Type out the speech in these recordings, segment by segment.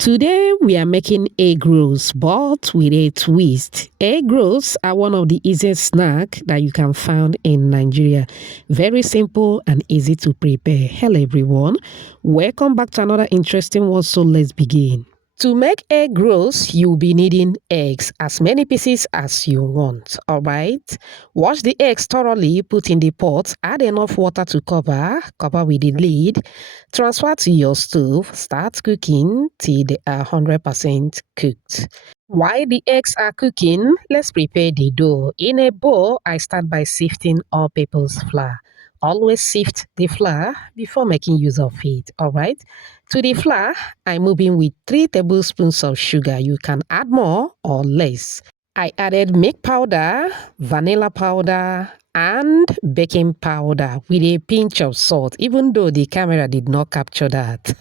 Today we are making egg rolls but with a twist. Egg rolls are one of the easiest snacks that you can find in Nigeria. Very simple and easy to prepare. Hello everyone, welcome back to another interesting one, so let's begin. To make egg rolls, you'll be needing eggs, as many pieces as you want, alright? Wash the eggs thoroughly, put in the pot, add enough water to cover with the lid, transfer to your stove, start cooking till they are 100% cooked. While the eggs are cooking, let's prepare the dough. In a bowl, I start by sifting all-purpose flour. Always sift the flour before making use of it, alright? To the flour, I'm moving with 3 tablespoons of sugar. You can add more or less. I added milk powder, vanilla powder, and baking powder with a pinch of salt, even though the camera did not capture that.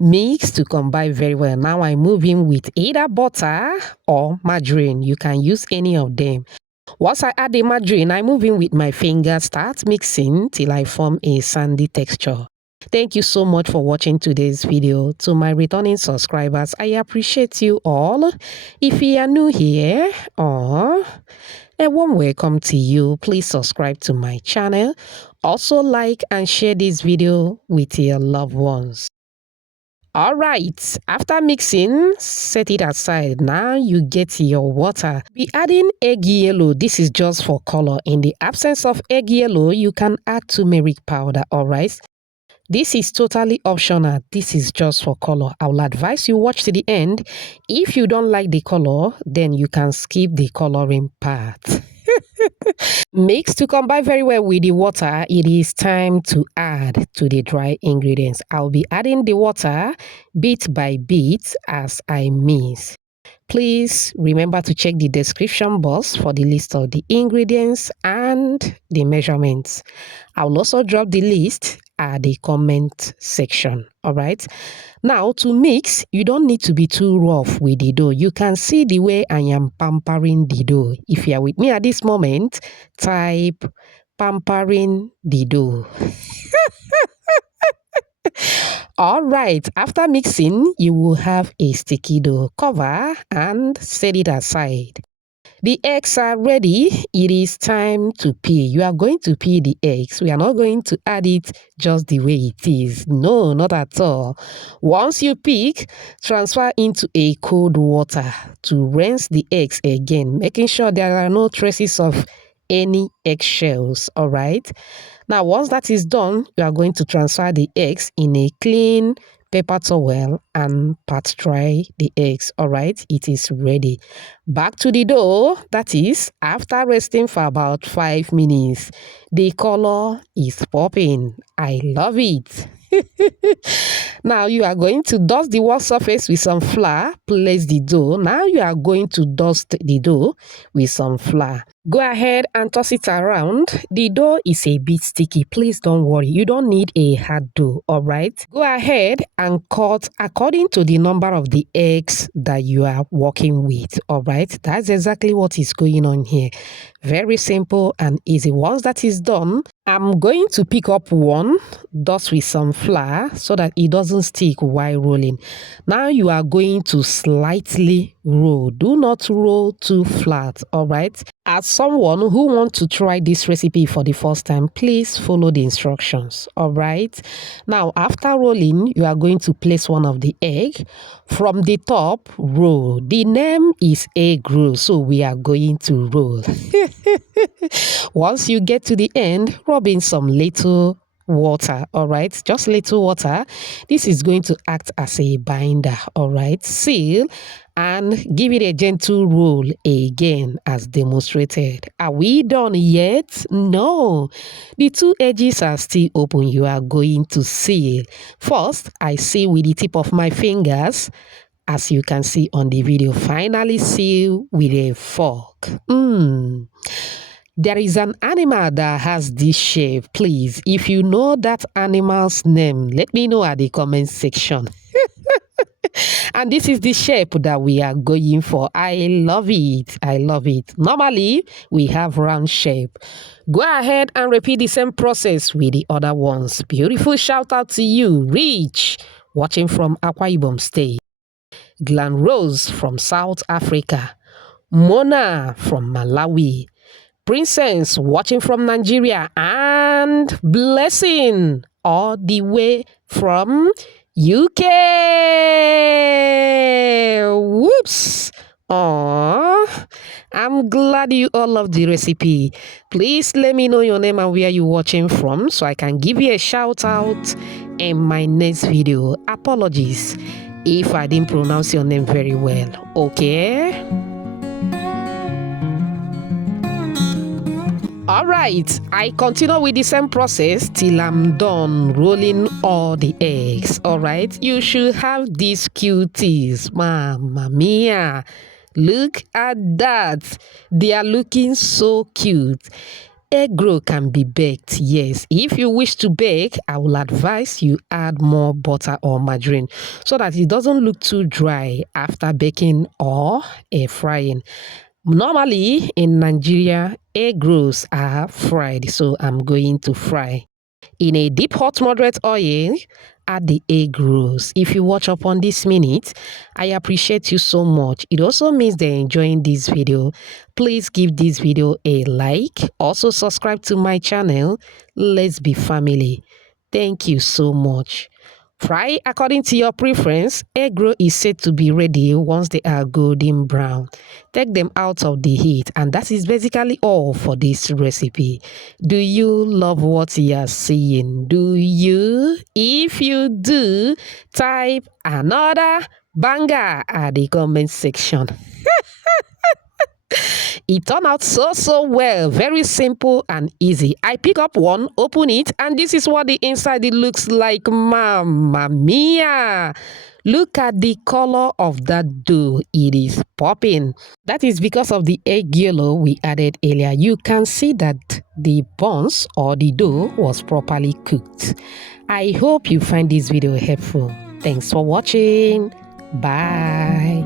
Mix to combine very well. Now I'm moving with either butter or margarine. You can use any of them. Once I add the margarine, I move in with my finger, start mixing till I form a sandy texture. Thank you so much for watching today's video. To my returning subscribers, I appreciate you all. If you are new here, a warm welcome to you. Please subscribe to my channel. Also like and share this video with your loved ones. Alright, after mixing, set it aside. Now you get your water. Be adding egg yellow. This is just for color. In the absence of egg yellow, you can add turmeric powder, alright? This is totally optional. This is just for color. I will advise you watch to the end. If you don't like the color, then you can skip the coloring part. Mix to combine very well with the water. It is time to add to the dry ingredients. I'll be adding the water bit by bit as I mix. Please remember to check the description box for the list of the ingredients and the measurements. I will also drop the list at the comment section. All right. Now to mix, you don't need to be too rough with the dough. You can see the way I am pampering the dough. If you are with me at this moment, type pampering the dough. All right, after mixing, you will have a sticky dough. Cover and set it aside. The eggs are ready. It is time to peel. You are going to peel the eggs. We are not going to add it just the way it is. No, not at all. Once you pick, transfer into a cold water to rinse the eggs again, making sure there are no traces of any eggshells. All right. Now, once that is done, you are going to transfer the eggs in a clean paper towel and pat dry the eggs. All right, it is ready. Back to the dough. That is after resting for about 5 minutes. The color is popping. I love it. Now you are going to dust the wall surface with some flour. Place the dough. Now you are going to dust the dough with some flour. Go ahead and toss it around. The dough is a bit sticky. Please don't worry. You don't need a hard dough, all right? Go ahead and cut according to the number of the eggs that you are working with, all right? That's exactly what is going on here. Very simple and easy. Once that is done, I'm going to pick up one, dust with some flour so that it doesn't stick while rolling. Now you are going to slightly roll. Do not roll too flat, all right? As someone who wants to try this recipe for the first time, please follow the instructions, all right? Now, after rolling, you are going to place one of the egg from the top roll. The name is egg roll, so we are going to roll. Once you get to the end, rub in some little water, all right? Just little water. This is going to act as a binder, all right? Seal and give it a gentle roll again as demonstrated. Are we done yet? No. The 2 edges are still open. You are going to seal. First, I seal with the tip of my fingers, as you can see on the video. Finally seal with a fork. There is an animal that has this shape. Please, if you know that animal's name, let me know at the comment section. And this is the shape that we are going for. I love it. I love it. Normally, we have round shape. Go ahead and repeat the same process with the other ones. Beautiful shout out to you. Rich. watching from Akwa Ibom State, Glen Rose from South Africa, Mona from Malawi, Princess watching from Nigeria, and Blessing all the way from UK. Whoops! Aww, I'm glad you all love the recipe. Please let me know your name and where you're watching from so I can give you a shout out in my next video. Apologies if I didn't pronounce your name very well, okay? Alright, I continue with the same process till I'm done rolling all the eggs. Alright, you should have these cuties. Mamma mia. Look at that. They are looking so cute. Egg roll can be baked, yes. If you wish to bake, I will advise you add more butter or margarine so that it doesn't look too dry after baking or air frying. Normally in Nigeria, egg rolls are fried, so I'm going to fry. In a deep hot moderate oil, add the egg rolls. If you watch up on this minute, I appreciate you so much. It also means they're enjoying this video. Please give this video a like. Also subscribe to my channel. Let's be family. Thank you so much. Fry according to your preference. Egg roll is said to be ready once they are golden brown. Take them out of the heat, and that is basically all for this recipe. Do you love what you are seeing? Do you? If you do, type another banger at the comment section. It turned out so well, very simple and easy. I pick up one, open it, and this is what the inside it looks like. Mamma mia! Look at the color of that dough. It is popping. That is because of the egg yellow we added earlier. You can see that the buns or the dough was properly cooked. I hope you find this video helpful. Thanks for watching. Bye.